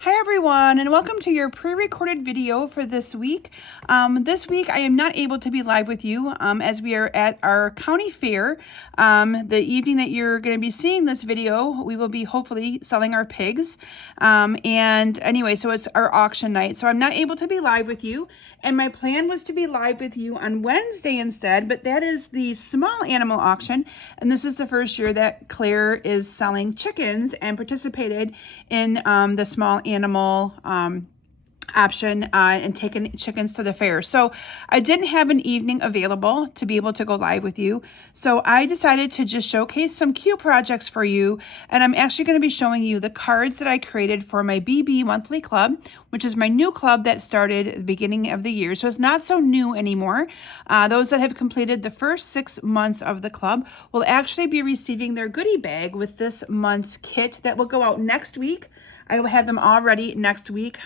Hi everyone, and welcome to your pre-recorded video for this week. This week I am not able to be live with you as we are at our county fair. The evening that you're going to be seeing this video, we will be hopefully selling our pigs. And anyway, so it's our auction night. So I'm not able to be live with you. And my plan was to be live with you on Wednesday instead, but that is the small animal auction. And this is the first year that Claire is selling chickens and participated in the small animal option and taking chickens to the fair. So I didn't have an evening available to be able to go live with you. So I decided to just showcase some cute projects for you. And I'm actually going to be showing you the cards that I created for my BB monthly club, which is my new club that started at the beginning of the year. So it's not so new anymore. Those that have completed the first 6 months of the club will actually be receiving their goodie bag with this month's kit that will go out next week. I will have them all ready next week.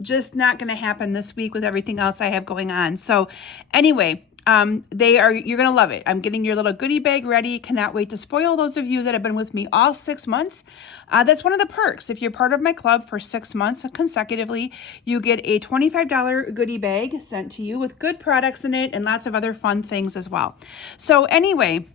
Just not going to happen this week with everything else I have going on. So anyway, you're going to love it. I'm getting your little goodie bag ready. Cannot wait to spoil those of you that have been with me all 6 months. That's one of the perks. If you're part of my club for 6 months consecutively, you get a $25 goodie bag sent to you with good products in it and lots of other fun things as well. So anyway,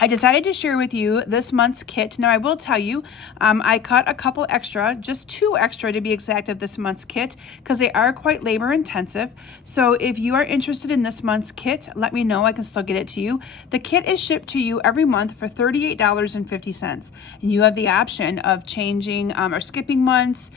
I decided to share with you this month's kit. Now I will tell you, I cut a couple extra, just 2 extra to be exact, of this month's kit because they are quite labor intensive. So if you are interested in this month's kit, let me know. I can still get it to you. The kit is shipped to you every month for $38.50. And you have the option of changing or skipping months.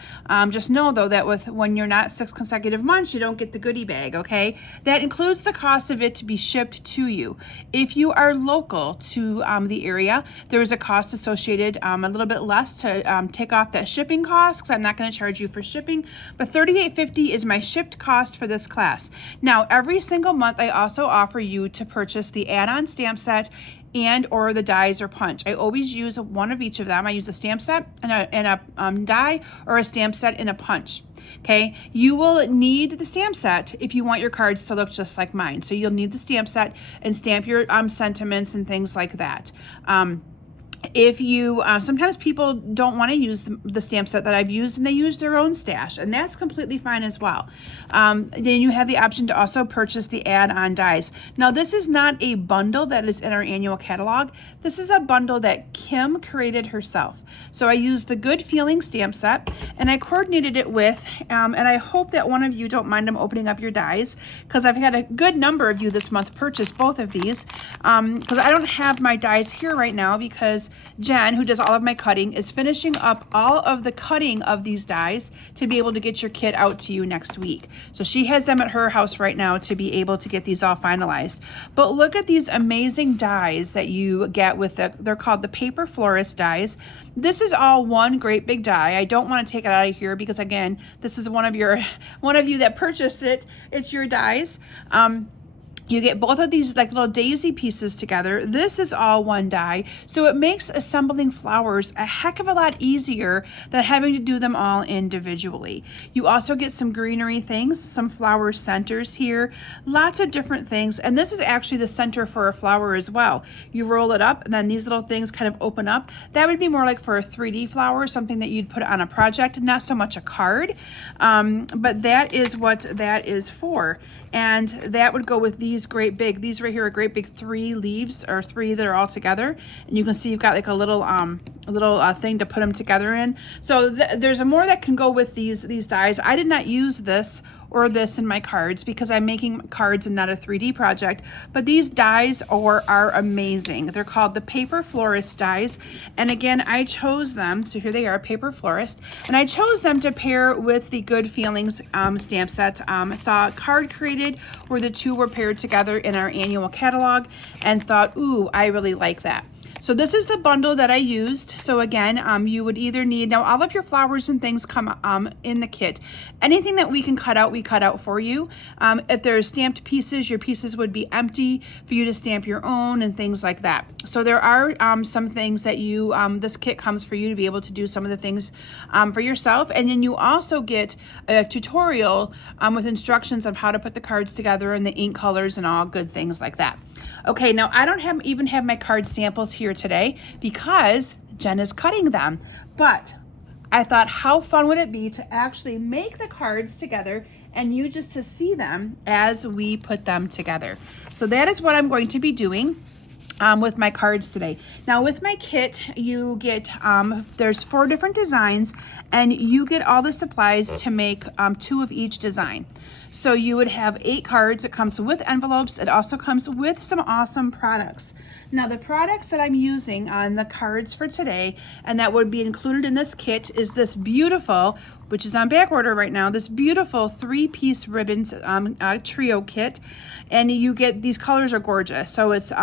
Just know though that when you're not 6 consecutive months, you don't get the goodie bag, okay? That includes the cost of it to be shipped to you. If you are local to the area, there is a cost associated, a little bit less to take off that shipping cost because I'm not going to charge you for shipping, but $38.50 is my shipped cost for this class. Now, every single month, I also offer you to purchase the add-on stamp set and or the dies or punch. I always use one of each of them. I use a stamp set and a die, or a stamp set and a punch. Okay, you will need the stamp set if you want your cards to look just like mine. So you'll need the stamp set and stamp your sentiments and things like that. If you, sometimes people don't want to use the stamp set that I've used and they use their own stash, and that's completely fine as well. Then you have the option to also purchase the add-on dies. Now this is not a bundle that is in our annual catalog. This is a bundle that Kim created herself. So I used the Good Feeling stamp set and I coordinated it with, and I hope that one of you don't mind them opening up your dies because I've had a good number of you this month purchase both of these because I don't have my dies here right now because Jen, who does all of my cutting, is finishing up all of the cutting of these dies to be able to get your kit out to you next week. So she has them at her house right now to be able to get these all finalized. But look at these amazing dies that you get with they're called the Paper Florist dies. This is all one great big die. I don't want to take it out of here because again, this is one of you that purchased it. It's your dies. You get both of these like little daisy pieces together. This is all one die. So it makes assembling flowers a heck of a lot easier than having to do them all individually. You also get some greenery things, some flower centers here, lots of different things. And this is actually the center for a flower as well. You roll it up and then these little things kind of open up. That would be more like for a 3D flower, something that you'd put on a project, not so much a card. But that is what that is for. And that would go with these great big, these right here are great big 3 leaves, or 3 that are all together. And you can see you've got like a little thing to put them together in. So there's more that can go with these dies. I did not use this or this in my cards because I'm making cards and not a 3D project, but these dies are amazing. They're called the Paper Florist dies. And again, I chose them, so here they are, Paper Florist, and I chose them to pair with the Good Feelings stamp set. I saw a card created where the 2 were paired together in our annual catalog and thought, ooh, I really like that. So this is the bundle that I used. So again, you would either need, now all of your flowers and things come in the kit. Anything that we can cut out, we cut out for you. If there's stamped pieces, your pieces would be empty for you to stamp your own and things like that. So there are some things that you, this kit comes for you to be able to do some of the things for yourself. And then you also get a tutorial with instructions on how to put the cards together and the ink colors and all good things like that. Okay, now I don't even have my card samples here today because Jen is cutting them, but I thought, how fun would it be to actually make the cards together and you just to see them as we put them together. So that is what I'm going to be doing with my cards today. Now with my kit, you get, there's 4 different designs and you get all the supplies to make 2 of each design. So you would have 8 cards. It comes with envelopes. It also comes with some awesome products. Now the products that I'm using on the cards for today and that would be included in this kit is this beautiful, which is on back order right now, this beautiful 3-piece ribbons trio kit. And you get, these colors are gorgeous. So it's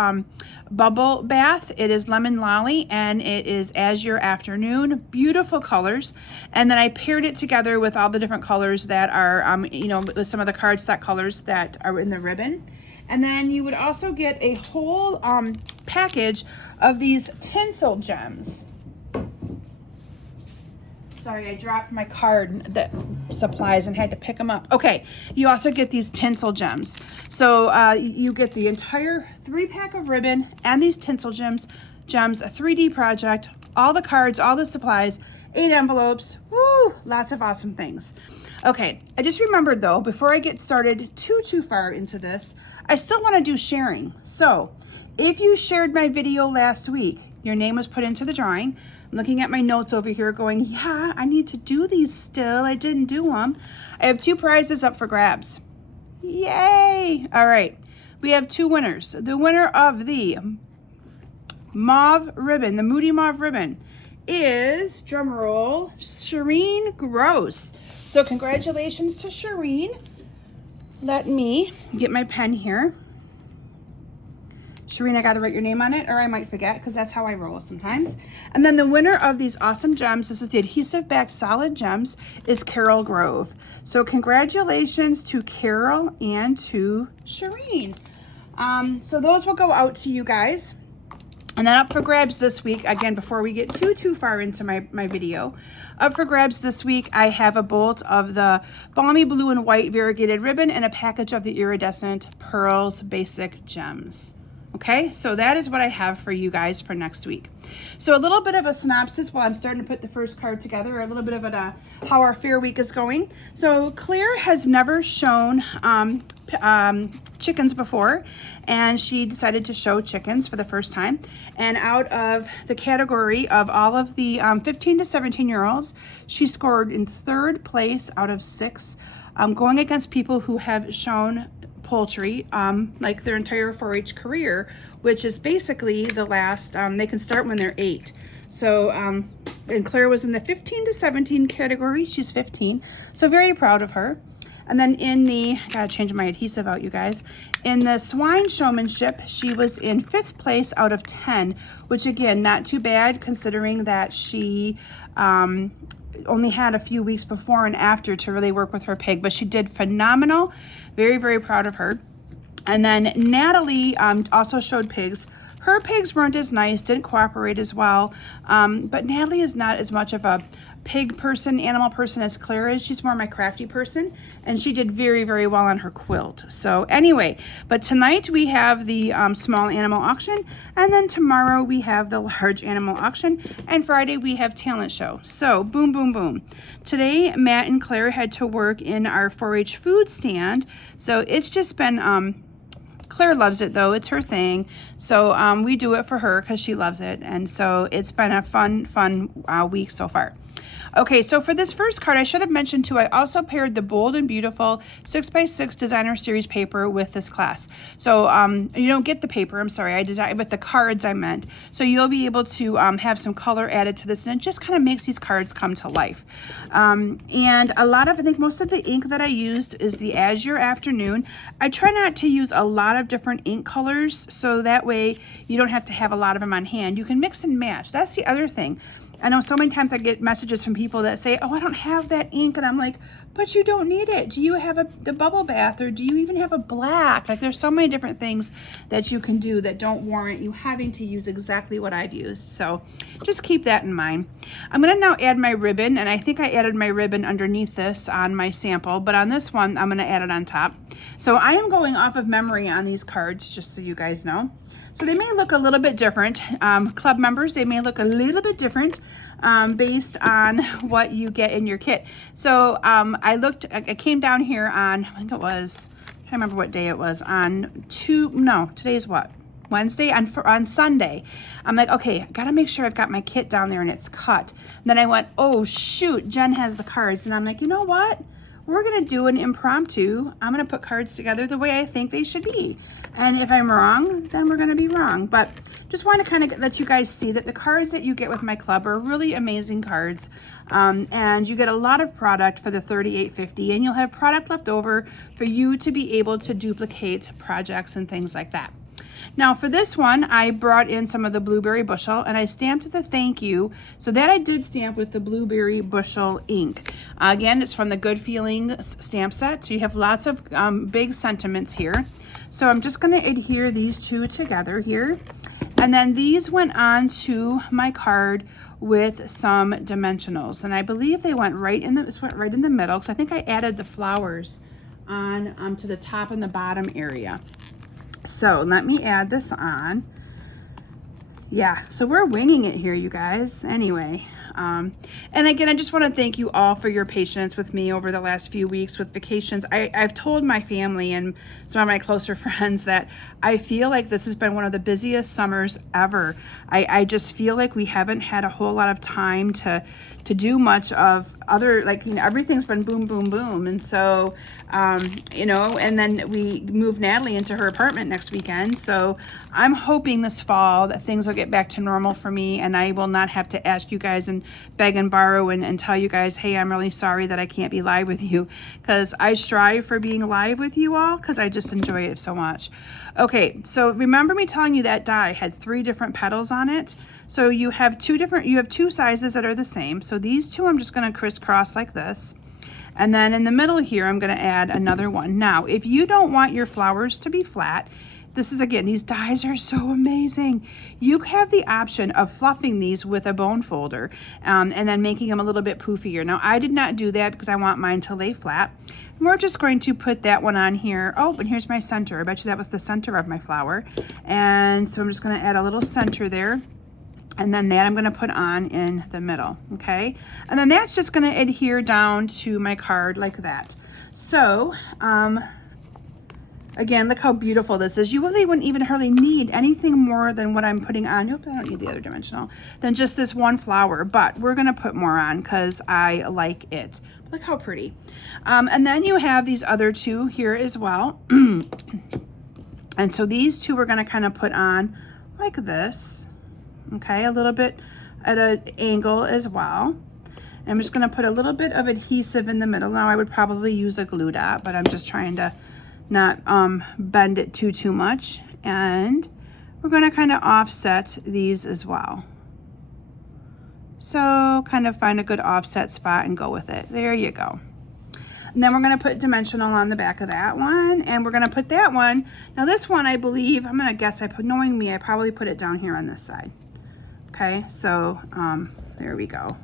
Bubble Bath, it is Lemon Lolly, and it is Azure Afternoon. Beautiful colors. And then I paired it together with all the different colors that are, you know, with some of the cardstock colors that are in the ribbon. And then you would also get a whole package of these tinsel gems. Sorry, I dropped my card that supplies and had to pick them up. Okay, you also get these tinsel gems. So you get the entire 3-pack of ribbon and these tinsel gems, a 3D project, all the cards, all the supplies, 8 envelopes, woo, lots of awesome things. Okay, I just remembered though, before I get started too far into this, I still want to do sharing. So if you shared my video last week, your name was put into the drawing. I'm looking at my notes over here going, yeah, I need to do these still. I didn't do them. I have 2 prizes up for grabs. Yay. All right. We have 2 winners. The winner of the mauve ribbon, the Moody Mauve ribbon, is, drumroll, Shireen Gross. So congratulations to Shireen. Let me get my pen here. Shireen, I got to write your name on it, or I might forget because that's how I roll sometimes. And then the winner of these awesome gems, this is the adhesive backed solid gems, is Carol Grove. So congratulations to Carol and to Shireen. So those will go out to you guys. And then up for grabs this week, again, before we get too far into my video, up for grabs this week, I have a bolt of the Balmy Blue and White variegated ribbon and a package of the iridescent pearls basic gems. Okay, so that is what I have for you guys for next week. So a little bit of a synopsis while I'm starting to put the first card together, a little bit of how our fair week is going. So Claire has never shown chickens before, and she decided to show chickens for the first time. And out of the category of all of the 15 to 17-year-olds, she scored in 3rd place out of 6, going against people who have shown poultry like their entire 4-H career, which is basically the last, they can start when they're 8. So and Claire was in the 15 to 17 category. She's 15, so very proud of her. And then in the, I gotta change my adhesive out, you guys. In the swine showmanship, she was in 5th place out of 10, which again, not too bad considering that she only had a few weeks before and after to really work with her pig, but she did phenomenal. Very proud of her. And then Natalie also showed pigs. Her pigs weren't as nice, didn't cooperate as well, but Natalie is not as much of a pig person, animal person as Claire is. She's more my crafty person, and she did very well on her quilt. So anyway, but tonight we have the small animal auction, and then tomorrow we have the large animal auction, and Friday we have talent show. So boom. Today Matt and Claire had to work in our 4-H food stand, so it's just been Claire loves it though, it's her thing. So we do it for her because she loves it, and so it's been a fun week so far. Okay, so for this first card, I should have mentioned too, I also paired the Bold and Beautiful 6x6 Designer Series paper with this class. So you don't get the paper, I'm sorry, I designed with the cards I meant. So you'll be able to have some color added to this, and it just kind of makes these cards come to life. And I think most of the ink that I used is the Azure Afternoon. I try not to use a lot of different ink colors, so that way you don't have to have a lot of them on hand. You can mix and match. That's the other thing. I know so many times I get messages from people that say, oh, I don't have that ink. And I'm like, but you don't need it. Do you have the bubble bath, or do you even have a black? Like, there's so many different things that you can do that don't warrant you having to use exactly what I've used. So just keep that in mind. I'm going to now add my ribbon, and I think I added my ribbon underneath this on my sample, but on this one, I'm going to add it on top. So I am going off of memory on these cards, just so you guys know. So they may look a little bit different. Club members, they may look a little bit different based on what you get in your kit. So I came down here on, I think it was, I can't remember what day it was, today's what? Wednesday, on Sunday. I'm like, okay, I gotta make sure I've got my kit down there and it's cut. And then I went, oh shoot, Jen has the cards. And I'm like, you know what? We're gonna do an impromptu. I'm gonna put cards together the way I think they should be. And if I'm wrong, then we're gonna be wrong. But just want to kind of let you guys see that the cards that you get with my club are really amazing cards. And you get a lot of product for the $38.50, and you'll have product left over for you to be able to duplicate projects and things like that. Now for this one, I brought in some of the blueberry bushel and I stamped the thank you. So that I did stamp with the blueberry bushel ink. Again, it's from the Good Feeling stamp set. So you have lots of big sentiments here. So I'm just going to adhere these two together here. And then these went on to my card with some dimensionals. And I believe they went right in the middle, because I think I added the flowers on to the top and the bottom area. So let me add this on. Yeah, so we're winging it here, you guys. Anyway, and again, I just want to thank you all for your patience with me over the last few weeks with vacations. I've told my family and some of my closer friends that I feel like this has been one of the busiest summers ever. I just feel like we haven't had a whole lot of time to do much of other, like, you know, everything's been boom, boom, boom. And so, you know, and then we moved Natalie into her apartment next weekend. So I'm hoping this fall that things will get back to normal for me and I will not have to ask you guys and beg and borrow and tell you guys, hey, I'm really sorry that I can't be live with you, because I strive for being live with you all because I just enjoy it so much. Okay, so remember me telling you that die had 3 different petals on it. So you have two sizes that are the same. So these two I'm just going to crisscross like this. And then in the middle here, I'm going to add another one. Now, if you don't want your flowers to be flat, this is, again, these dies are so amazing. You have the option of fluffing these with a bone folder and then making them a little bit poofier. Now, I did not do that because I want mine to lay flat. We're just going to put that one on here. Oh, and here's my center. I bet you that was the center of my flower. And so I'm just going to add a little center there. And then that I'm going to put on in the middle, okay? And then that's just going to adhere down to my card like that. So, again, look how beautiful this is. You really wouldn't even hardly need anything more than what I'm putting on. Nope, I don't need the other dimensional. Than just this one flower, but we're going to put more on because I like it. Look how pretty. And then you have these other two here as well. And so these two we're going to kind of put on like this. Okay, a little bit at an angle as well. I'm just going to put a little bit of adhesive in the middle. Now I would probably use a glue dot, but I'm just trying to not bend it too much. And we're going to kind of offset these as well. So kind of find a good offset spot and go with it. There you go. And then we're going to put dimensional on the back of that one, and we're going to put that one. Now this one, I believe, I'm going to guess, knowing me, I probably put it down here on this side. Okay, so there we go.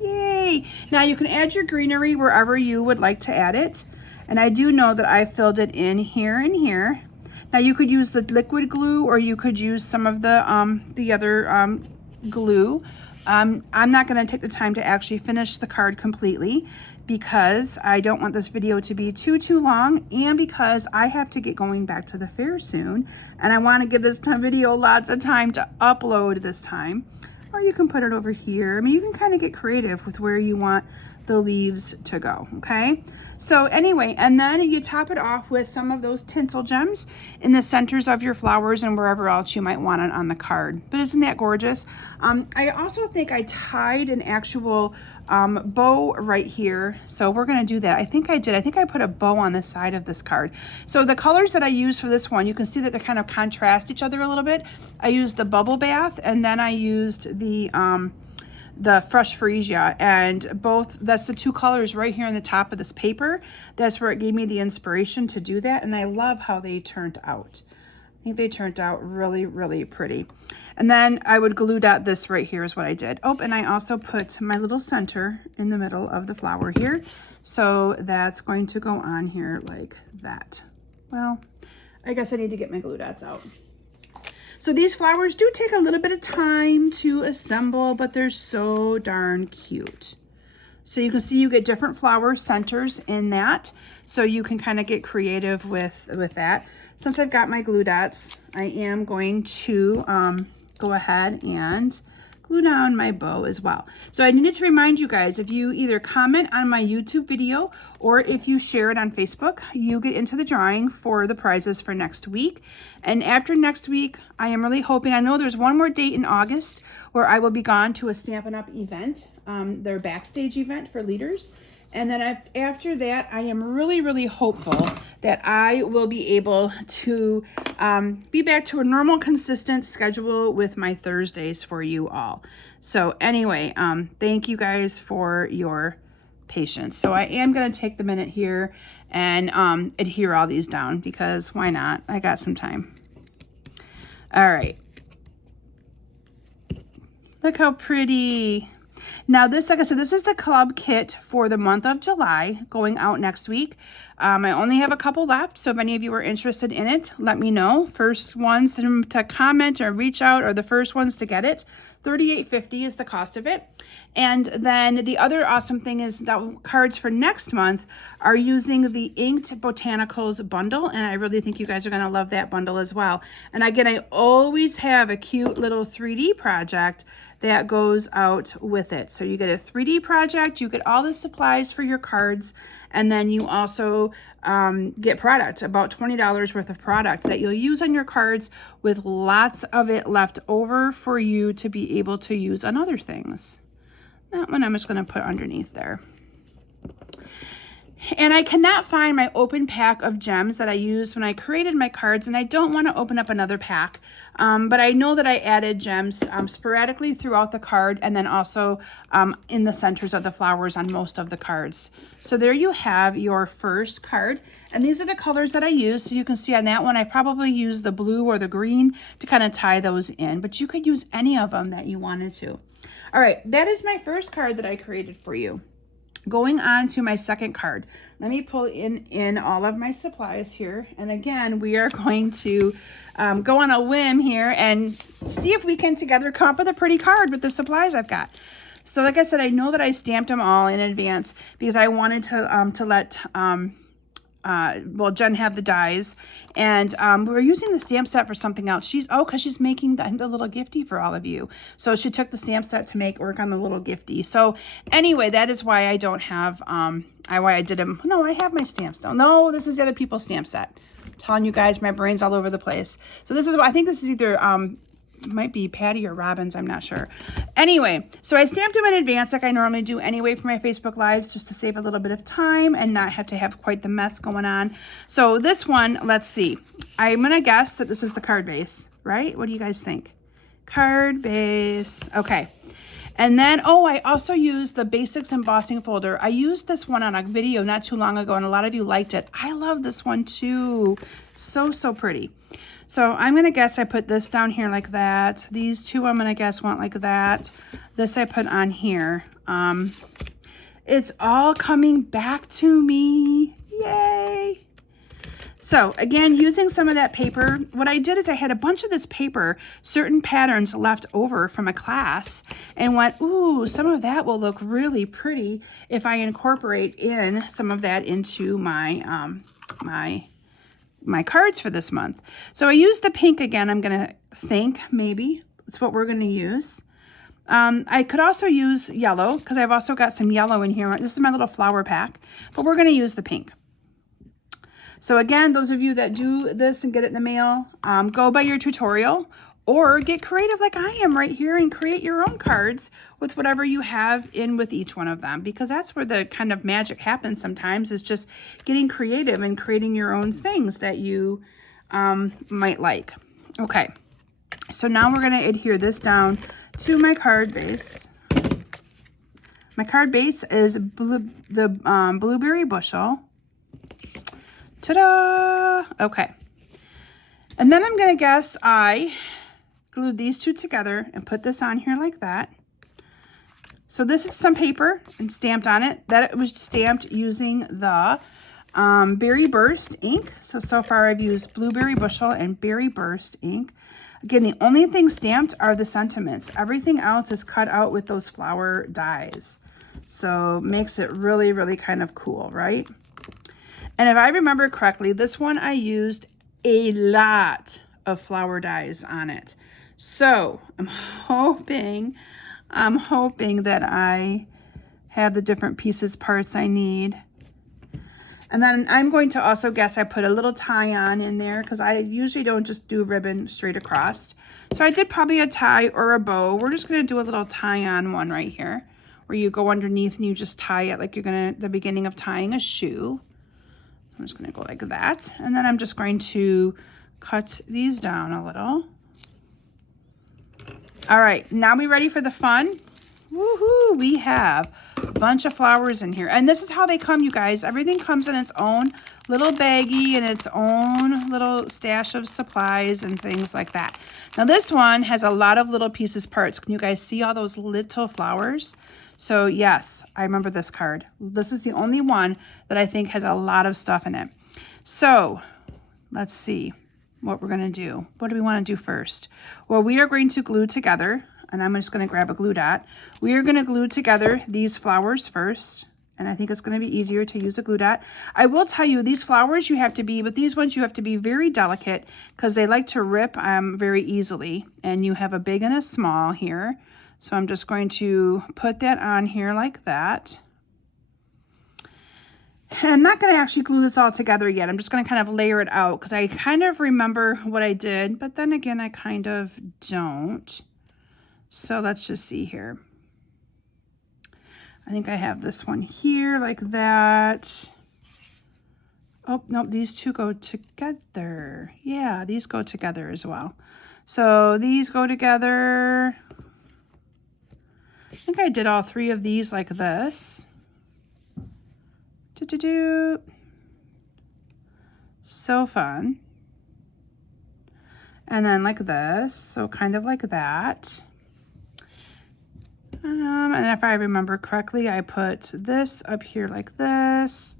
Yay! Now you can add your greenery wherever you would like to add it. And I do know that I filled it in here and here. Now you could use the liquid glue, or you could use some of the other glue. I'm not going to take the time to actually finish the card completely because I don't want this video to be too long, and because I have to get going back to the fair soon, and I want to give this video lots of time to upload this time. Or you can put it over here. I mean, you can kind of get creative with where you want the leaves to go, okay? So anyway, and then you top it off with some of those tinsel gems in the centers of your flowers and wherever else you might want it on the card. But isn't that gorgeous? I also think I tied an actual bow right here. So we're gonna do that. I think I did. I think I put a bow on the side of this card. So the colors that I used for this one, you can see that they kind of contrast each other a little bit. I used the Bubble Bath, and then I used the Fresh Freesia, and both, that's the two colors right here on the top of this paper. That's where it gave me the inspiration to do that, and I love how they turned out. I think they turned out really pretty. And then I would glue dot this right here is what I did. Oh, and I also put my little center in the middle of the flower here. So that's going to go on here like that. Well, I guess I need to get my glue dots out. So these flowers do take a little bit of time to assemble, but they're so darn cute. So you can see you get different flower centers in that. So you can kind of get creative with that. Since I've got my glue dots, I am going to go ahead and glue down my bow as well. So I needed to remind you guys, if you either comment on my YouTube video or if you share it on Facebook, you get into the drawing for the prizes for next week. And after next week, I am really hoping, I know there's one more date in August where I will be gone to a Stampin' Up event, their backstage event for leaders. And then after that, I am really, really hopeful that I will be able to be back to a normal, consistent schedule with my Thursdays for you all. So anyway, thank you guys for your patience. So I am going to take the minute here and adhere all these down because why not? I got some time. All right. Look how pretty. Now this, like I said, this is the club kit for the month of July going out next week. I only have a couple left, so if any of you are interested in it, let me know. First ones to comment or reach out are the first ones to get it. $38.50 is the cost of it. And then the other awesome thing is that cards for next month are using the Inked Botanicals bundle, and I really think you guys are going to love that bundle as well. And again, I always have a cute little 3D project that goes out with it. So you get a 3D project, you get all the supplies for your cards, and then you also get product, about $20 worth of product that you'll use on your cards with lots of it left over for you to be able to use on other things. That one I'm just going to put underneath there. And I cannot find my open pack of gems that I used when I created my cards, and I don't want to open up another pack. But I know that I added gems sporadically throughout the card and then also in the centers of the flowers on most of the cards. So there you have your first card. And these are the colors that I used. So you can see on that one, I probably used the blue or the green to kind of tie those in. But you could use any of them that you wanted to. All right, that is my first card that I created for you. Going on to my second card, let me pull in all of my supplies here. And again, we are going to go on a whim here and see if we can together come up with a pretty card with the supplies I've got. So like I said, I know that I stamped them all in advance because I wanted to let Jen have the dies, and we're using the stamp set for something else. Because she's making the little gifty for all of you. So she took the stamp set to work on the little gifty. So anyway, that is why I don't have, why I did them. No, I have my stamps. No, this is the other people's stamp set. I'm telling you guys, my brain's all over the place. So this is, I think this is either, might be Patty or Robin's, I'm not sure. Anyway, so I stamped them in advance like I normally do anyway for my Facebook Lives, just to save a little bit of time and not have to have quite the mess going on. So this one, let's see. I'm going to guess that this is the card base, right? What do you guys think? Card base. Okay. And then, I also used the Basics Embossing folder. I used this one on a video not too long ago, and a lot of you liked it. I love this one too. So, so pretty. So I'm going to guess I put this down here like that. These two I'm going to guess went like that. This I put on here. It's all coming back to me. Yay! So again, using some of that paper, what I did is I had a bunch of this paper, certain patterns left over from a class, and went, ooh, some of that will look really pretty if I incorporate in some of that into my my cards for this month. So I used the pink again. I'm going to think maybe it's what we're going to use. I could also use yellow because I've also got some yellow in here. This is my little flower pack, but we're going to use the pink. So again, those of you that do this and get it in the mail, go by your tutorial or get creative like I am right here and create your own cards with whatever you have in with each one of them, because that's where the kind of magic happens sometimes, is just getting creative and creating your own things that you might like. Okay, so now we're going to adhere this down to my card base. My card base is the Blueberry Bushel. Ta-da! Okay, and then I'm going to guess I glued these two together and put this on here like that. So this is some paper and stamped on it. That it was stamped using the Berry Burst ink. So far I've used Blueberry Bushel and Berry Burst ink. Again, the only thing stamped are the sentiments. Everything else is cut out with those flower dies. So makes it really, really kind of cool, right? And if I remember correctly, this one I used a lot of flower dies on it. So I'm hoping that I have the different pieces, parts I need. And then I'm going to also guess I put a little tie-on in there because I usually don't just do ribbon straight across. So I did probably a tie or a bow. We're just going to do a little tie-on one right here where you go underneath and you just tie it like you're going to the beginning of tying a shoe. I'm just going to go like that. And then I'm just going to cut these down a little. All right, now we ready for the fun? Woohoo! We have a bunch of flowers in here. And this is how they come, you guys. Everything comes in its own little baggie and its own little stash of supplies and things like that. Now this one has a lot of little pieces, parts. Can you guys see all those little flowers? So yes, I remember this card. This is the only one that I think has a lot of stuff in it. So let's see what we're gonna do. What do we wanna do first? Well, we are going to glue together, and I'm just gonna grab a glue dot. We are gonna glue together these flowers first, and I think it's gonna be easier to use a glue dot. I will tell you, these flowers you have to be, but these ones you have to be very delicate because they like to rip very easily, and you have a big and a small here. So I'm just going to put that on here like that. I'm not going to actually glue this all together yet. I'm just going to kind of layer it out because I kind of remember what I did, but then again, I kind of don't. So let's just see here. I think I have this one here like that. Oh, no, these two go together. Yeah, these go together as well. So these go together. I think I did all three of these like this. So fun. And then like this, so kind of like that. And if I remember correctly, I put this up here like this.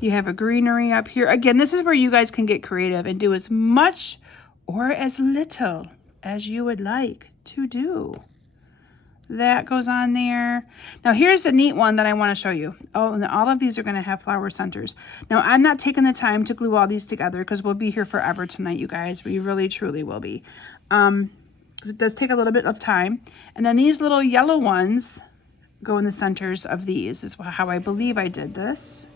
You have a greenery up here. Again, this is where you guys can get creative and do as much or as little as you would like to do. That goes on there. Now here's the neat one that I want to show you. Oh, and all of these are going to have flower centers. Now I'm not taking the time to glue all these together because we'll be here forever tonight, you guys. We really truly will be. It does take a little bit of time. And then these little yellow ones go in the centers of these is how I believe I did this.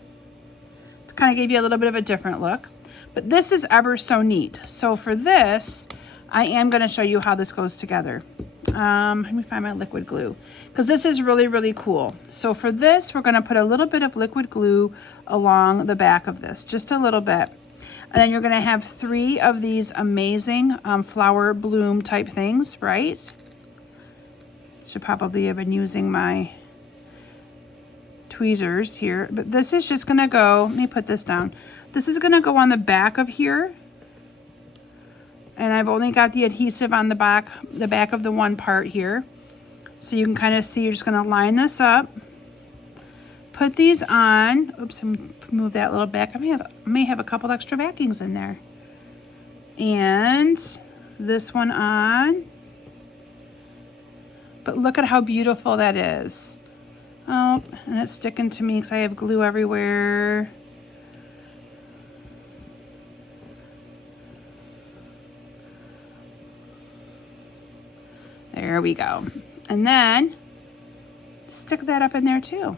To kind of give you a little bit of a different look. But this is ever so neat. So for this, I am going to show you how this goes together. Let me find my liquid glue because this is really, really cool. So for this, we're going to put a little bit of liquid glue along the back of this, just a little bit. And then you're going to have 3 of these amazing flower bloom type things, right? Should probably have been using my tweezers here, but this is just going to go, let me put this down. This is going to go on the back of here. And I've only got the adhesive on the back of the one part here. So you can kind of see, you're just gonna line this up. Put these on. Oops, move that a little back. I may have a couple extra backings in there. And this one on. But look at how beautiful that is. Oh, and it's sticking to me because I have glue everywhere. There we go. And then stick that up in there too.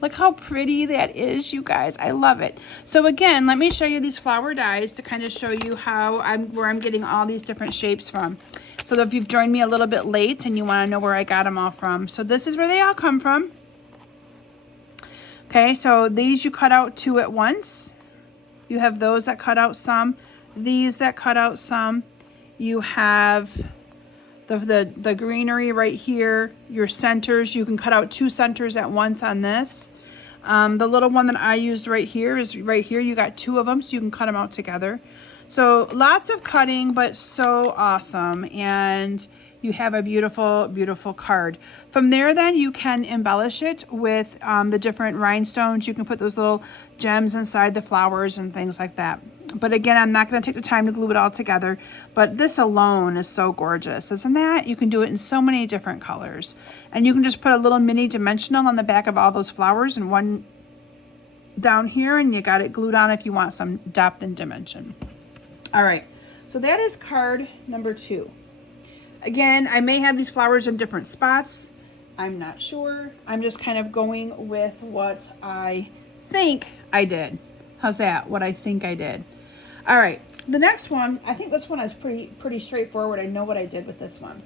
Look how pretty that is, you guys. I love it. So again, let me show you these flower dies to kind of show you where I'm getting all these different shapes from. So if you've joined me a little bit late and you want to know where I got them all from. So this is where they all come from. Okay, so these you cut out 2 at once. You have those that cut out some. These that cut out some. You have the greenery right here, your centers. You can cut out 2 centers at once on this. The little one that I used right here is right here. You got 2 of them, so you can cut them out together. So lots of cutting, but so awesome. And you have a beautiful, beautiful card. From there, then you can embellish it with the different rhinestones. You can put those little gems inside the flowers and things like that. But again, I'm not going to take the time to glue it all together. But this alone is so gorgeous, isn't that? You can do it in so many different colors. And you can just put a little mini dimensional on the back of all those flowers and one down here, and you got it glued on if you want some depth and dimension. All right, so that is card number 2. Again, I may have these flowers in different spots. I'm not sure. I'm just kind of going with what I think I did. How's that? What I think I did. All right, the next one, I think this one is pretty straightforward. I know what I did with this one.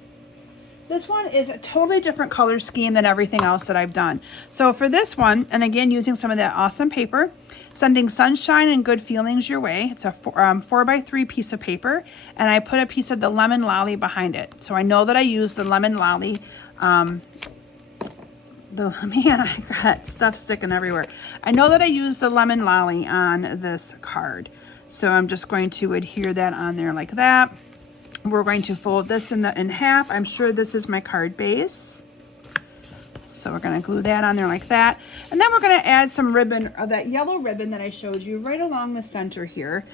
This one is a totally different color scheme than everything else that I've done. So for this one, and again, using some of that awesome paper, sending sunshine and good feelings your way. It's a 4x3 piece of paper, and I put a piece of the lemon lolly behind it. So I know that I used the lemon lolly. Man, I got stuff sticking everywhere. I know that I used the lemon lolly on this card. So I'm just going to adhere that on there like that. We're going to fold this in half. I'm sure this is my card base. So we're going to glue that on there like that. And then we're going to add some ribbon, that yellow ribbon that I showed you right along the center here.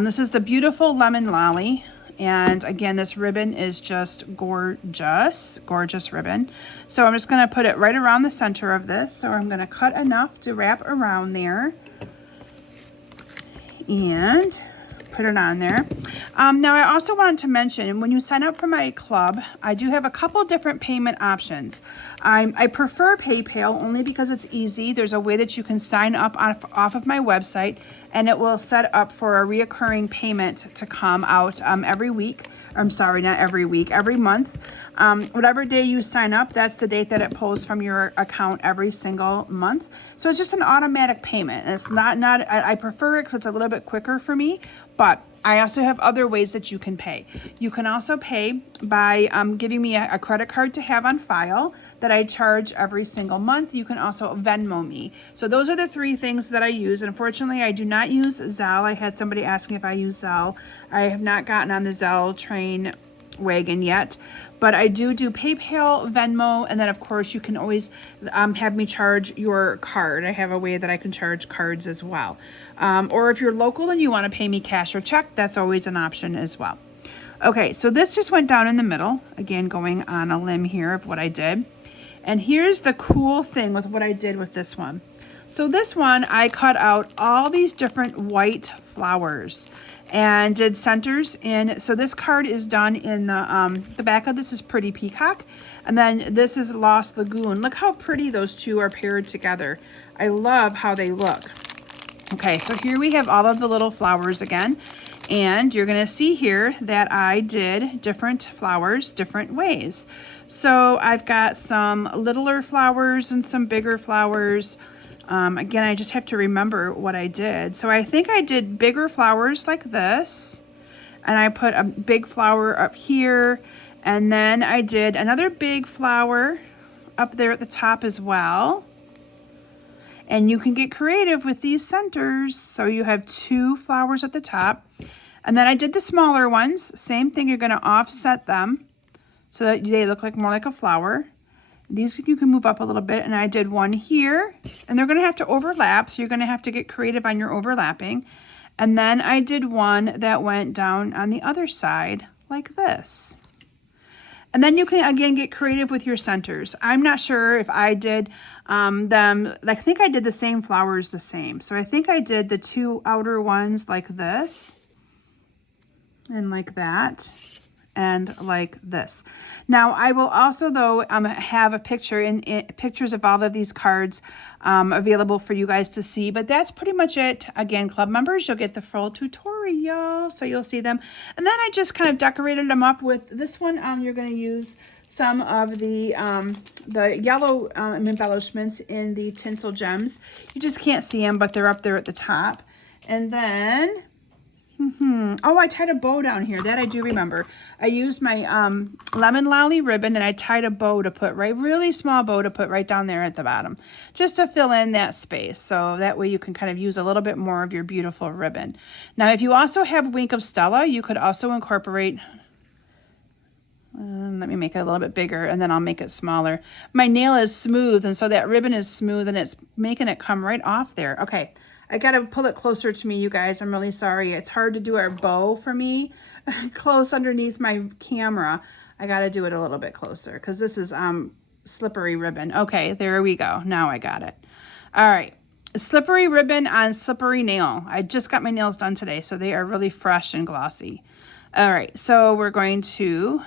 This is the beautiful lemon lolly. And again, this ribbon is just gorgeous, gorgeous ribbon. So I'm just going to put it right around the center of this. So I'm going to cut enough to wrap around there and put it on there. Now I also wanted to mention, when you sign up for my club, I do have a couple different payment options. I prefer PayPal only because it's easy. There's a way that you can sign up off of my website, and it will set up for a reoccurring payment to come out every week. I'm sorry, not every week, every month. Whatever day you sign up, that's the date that it pulls from your account every single month. So it's just an automatic payment. And it's I prefer it because it's a little bit quicker for me, but I also have other ways that you can pay. You can also pay by giving me a credit card to have on file that I charge every single month. You can also Venmo me. So those are the 3 things that I use. Unfortunately, I do not use Zelle. I had somebody ask me if I use Zelle. I have not gotten on the Zelle train wagon yet, but I do PayPal, Venmo, and then of course you can always have me charge your card. I have a way that I can charge cards as well. Or if you're local and you want to pay me cash or check, that's always an option as well. Okay, so this just went down in the middle. Again, going on a limb here of what I did. And here's the cool thing with what I did with this one. So this one, I cut out all these different white flowers and did centers in. So this card is done in the back of this is Pretty Peacock. And then this is Lost Lagoon. Look how pretty those two are paired together. I love how they look. Okay, so here we have all of the little flowers again. And you're going to see here that I did different flowers different ways. So I've got some littler flowers and some bigger flowers. Again, I just have to remember what I did. So I think I did bigger flowers like this. And I put a big flower up here. And then I did another big flower up there at the top as well. And you can get creative with these centers. So you have 2 flowers at the top. And then I did the smaller ones. Same thing, you're going to offset them so that they look like more like a flower. These you can move up a little bit. And I did one here. And they're going to have to overlap. So you're going to have to get creative on your overlapping. And then I did one that went down on the other side like this. And then you can, again, get creative with your centers. I'm not sure if I did them, I think I did the same flowers the same. So I think I did the 2 outer ones like this, and like that, and like this. Now, I will also, though, have a picture pictures of all of these cards available for you guys to see. But that's pretty much it. Again, club members, you'll get the full tutorial, so you'll see them. And then I just kind of decorated them up with this one. You're going to use some of the yellow embellishments in the tinsel gems. You just can't see them, but they're up there at the top. And then... oh, I tied a bow down here. That I do remember. I used my lemon lolly ribbon and I tied a bow to put really small bow to put right down there at the bottom, just to fill in that space. So that way you can kind of use a little bit more of your beautiful ribbon. Now, if you also have Wink of Stella, you could also incorporate. Let me make it a little bit bigger and then I'll make it smaller. My nail is smooth, and so that ribbon is smooth and it's making it come right off there. Okay. I got to pull it closer to me, you guys. I'm really sorry. It's hard to do our bow for me close underneath my camera. I got to do it a little bit closer because this is slippery ribbon. Okay, there we go. Now I got it. All right. Slippery ribbon on slippery nail. I just got my nails done today, so they are really fresh and glossy. All right, so we're going to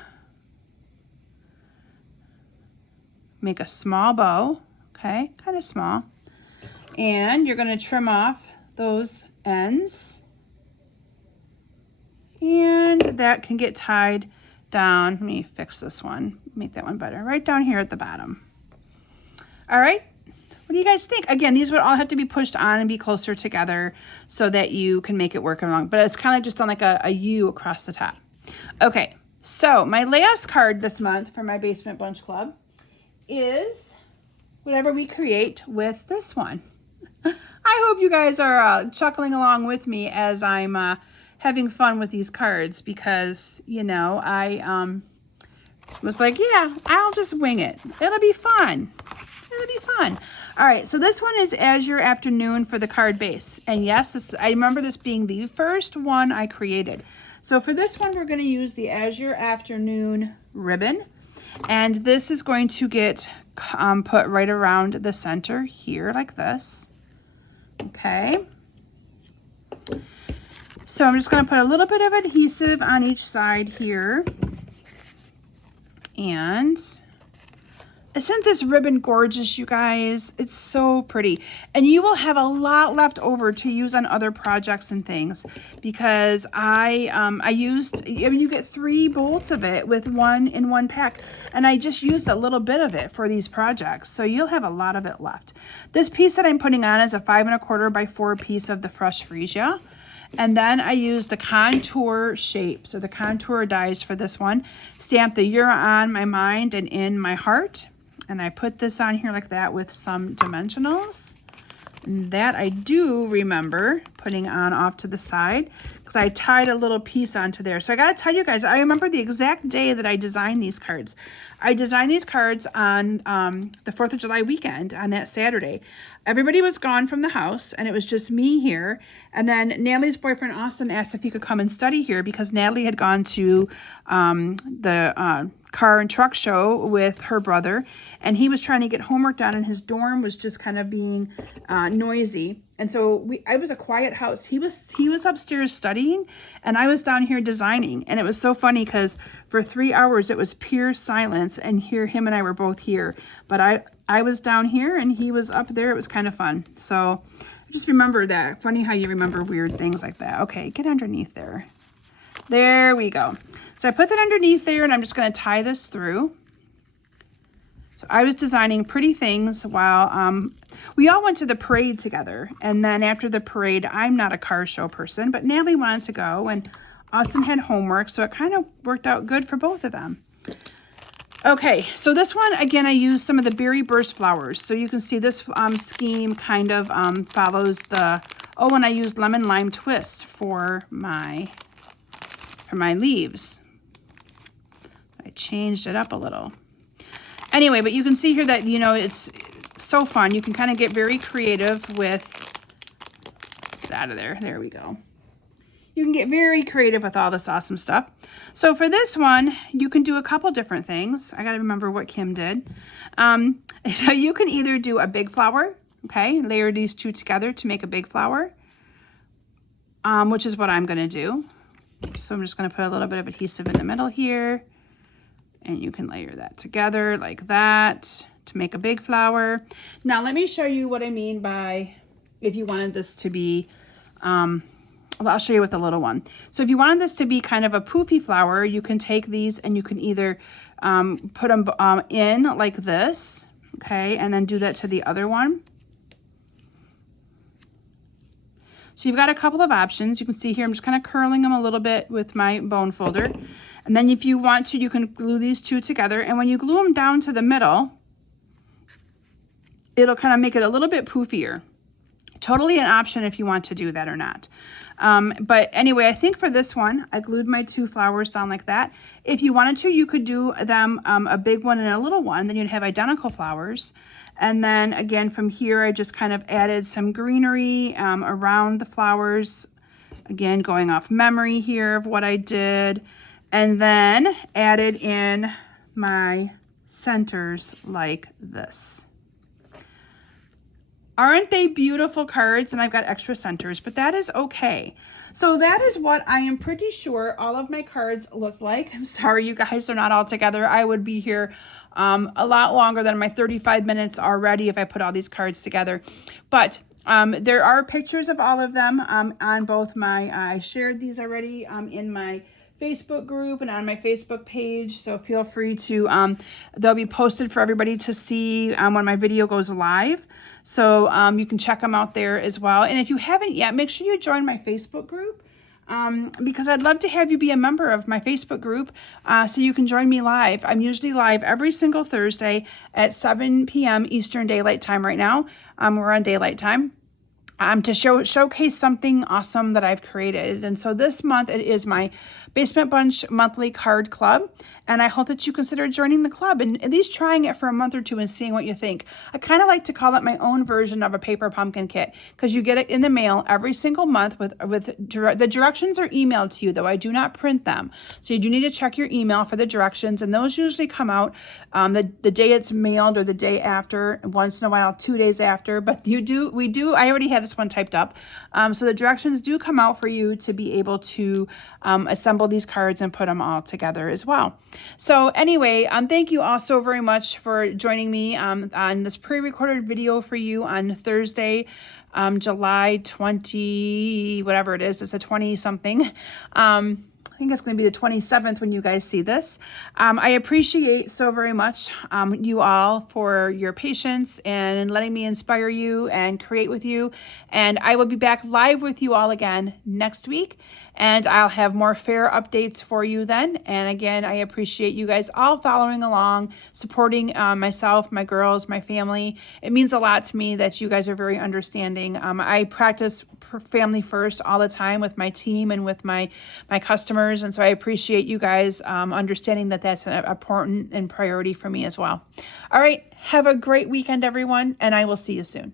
make a small bow, okay, kind of small. And you're going to trim off those ends. And that can get tied down. Let me fix this one, make that one better. Right down here at the bottom. All right, what do you guys think? Again, these would all have to be pushed on and be closer together so that you can make it work along. But it's kind of just on like a U across the top. Okay, so my last card this month for my Basement Bunch Club is whatever we create with this one. I hope you guys are chuckling along with me as I'm having fun with these cards because, you know, I was like, yeah, I'll just wing it. It'll be fun. It'll be fun. All right, so this one is Azure Afternoon for the card base. And yes, I remember this being the first one I created. So for this one, we're going to use the Azure Afternoon ribbon. And this is going to get put right around the center here like this. Okay. So I'm just going to put a little bit of adhesive on each side here. And isn't this ribbon gorgeous, you guys? It's so pretty. And you will have a lot left over to use on other projects and things because you get 3 bolts of it with one in one pack. And I just used a little bit of it for these projects. So you'll have a lot of it left. This piece that I'm putting on is a 5 1/4 by 4 piece of the Fresh Freesia. And then I used the contour shape. So the contour dies for this one. Stamp the You're on my mind and in my heart. And I put this on here like that with some dimensionals. And that I do remember putting on off to the side because I tied a little piece onto there. So I got to tell you guys, I remember the exact day that I designed these cards. I designed these cards on the 4th of July weekend on that Saturday. Everybody was gone from the house and it was just me here. And then Natalie's boyfriend, Austin, asked if he could come and study here because Natalie had gone to the car and truck show with her brother. And he was trying to get homework done and his dorm was just kind of being noisy. And so I was a quiet house. He was upstairs studying and I was down here designing. And it was so funny because for 3 hours it was pure silence and here him and I were both here. But I was down here and he was up there. It was kind of fun. So just remember that. Funny how you remember weird things like that. Okay, get underneath there. There we go. So I put that underneath there and I'm just going to tie this through. So I was designing pretty things while we all went to the parade together. And then after the parade, I'm not a car show person, but Natalie wanted to go and Austin had homework. So it kind of worked out good for both of them. Okay, so this one, again, I used some of the Berry Burst flowers. So you can see this scheme kind of follows the, and I used Lemon Lime Twist for my leaves. I changed it up a little. Anyway, but you can see here that, you know, it's so fun. You can kind of get very creative with, get out of there. There we go. You can get very creative with all this awesome stuff. So for this one, you can do a couple different things. I got to remember what Kim did. So you can either do a big flower, okay, layer these two together to make a big flower, which is what I'm going to do. So I'm just going to put a little bit of adhesive in the middle here. And you can layer that together like that to make a big flower. Now let me show you what I mean by if you wanted this to be, well, I'll show you with the little one. So if you wanted this to be kind of a poofy flower, you can take these and you can either put them in like this, okay, and then do that to the other one. So you've got a couple of options. You can see here, I'm just kind of curling them a little bit with my bone folder. And then if you want to, you can glue these two together. And when you glue them down to the middle, it'll kind of make it a little bit poofier. Totally an option if you want to do that or not. But anyway, I think for this one, I glued my two flowers down like that. If you wanted to, you could do them a big one and a little one, then you'd have identical flowers. And then again, from here, I just kind of added some greenery around the flowers. Again, going off memory here of what I did. And then added in my centers like this. Aren't they beautiful cards? And I've got extra centers, but that is okay. So that is what I am pretty sure all of my cards look like. I'm sorry, you guys, they're not all together. I would be here a lot longer than my 35 minutes already if I put all these cards together. But there are pictures of all of them on both my, I shared these already in my Facebook group and on my Facebook page. So feel free to, they'll be posted for everybody to see when my video goes live. So you can check them out there as well. And if you haven't yet, make sure you join my Facebook group because I'd love to have you be a member of my Facebook group so you can join me live. I'm usually live every single Thursday at 7 p.m. Eastern Daylight Time right now. We're on Daylight Time. To showcase something awesome that I've created. And so this month it is my Basement Bunch monthly card club. And I hope that you consider joining the club and at least trying it for a month or two and seeing what you think. I kind of like to call it my own version of a paper pumpkin kit because you get it in the mail every single month with the directions are emailed to you, though I do not print them. So you do need to check your email for the directions, and those usually come out the day it's mailed or the day after, once in a while 2 days after, but I already have this one typed up. So the directions do come out for you to be able to assemble these cards and put them all together as well. So anyway, thank you all so very much for joining me on this pre-recorded video for you on Thursday, July 20, whatever it is. It's a 20 something. I think it's going to be the 27th when you guys see this. I appreciate so very much you all for your patience and letting me inspire you and create with you. And I will be back live with you all again next week. And I'll have more fair updates for you then. And again, I appreciate you guys all following along, supporting myself, my girls, my family. It means a lot to me that you guys are very understanding. I practice family first all the time with my team and with my customers. And so I appreciate you guys understanding that that's an important and priority for me as well. All right. Have a great weekend, everyone. And I will see you soon.